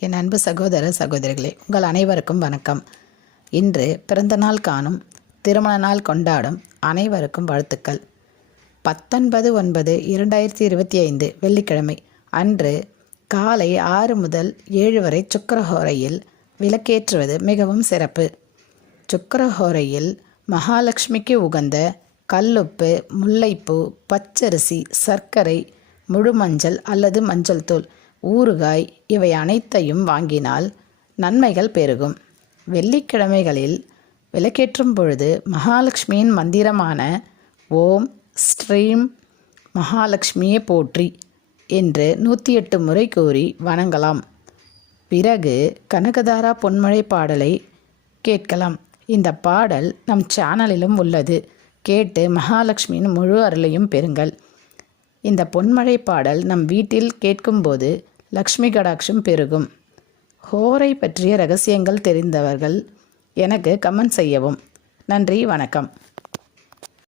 என் அன்பு சகோதர சகோதரிகளே, உங்கள் அனைவருக்கும் வணக்கம். இன்று பிறந்தநாள் காணும், திருமண நாள் கொண்டாடும் அனைவருக்கும் வாழ்த்துக்கள். 19/9/2025 வெள்ளிக்கிழமை அன்று காலை 6 முதல் 7 வரை சுக்கிரஹோரையில் விளக்கேற்றுவது மிகவும் சிறப்பு. சுக்கிரஹோரையில் மகாலட்சுமிக்கு உகந்த கல்லுப்பு, முல்லைப்பூ, பச்சரிசி, சர்க்கரை, முழு மஞ்சள் அல்லது மஞ்சள் தூள், ஊறுகாய் இவை அனைத்தையும் வாங்கினால் நன்மைகள் பெருகும். வெள்ளிக்கிழமைகளில் விளக்கேற்றும் பொழுது மகாலட்சுமியின் மந்திரமான ஓம் ஸ்ரீம் மகாலட்சுமியே போற்றி என்று 108 முறை கூறி வணங்கலாம். பிறகு கனகதாரா பொன்மழை பாடலை கேட்கலாம். இந்த பாடல் நம் சேனலிலும் உள்ளது. கேட்டு மகாலட்சுமியின் முழு அருளையும் பெறுங்கள். இந்த பொன்மழை பாடல் நம் வீட்டில் கேட்கும்போது லக்ஷ்மி கடாட்சம் பெருகும். ஹோரை பற்றிய ரகசியங்கள் தெரிந்தவர்கள் எனக்கு கமெண்ட் செய்யவும். நன்றி, வணக்கம்.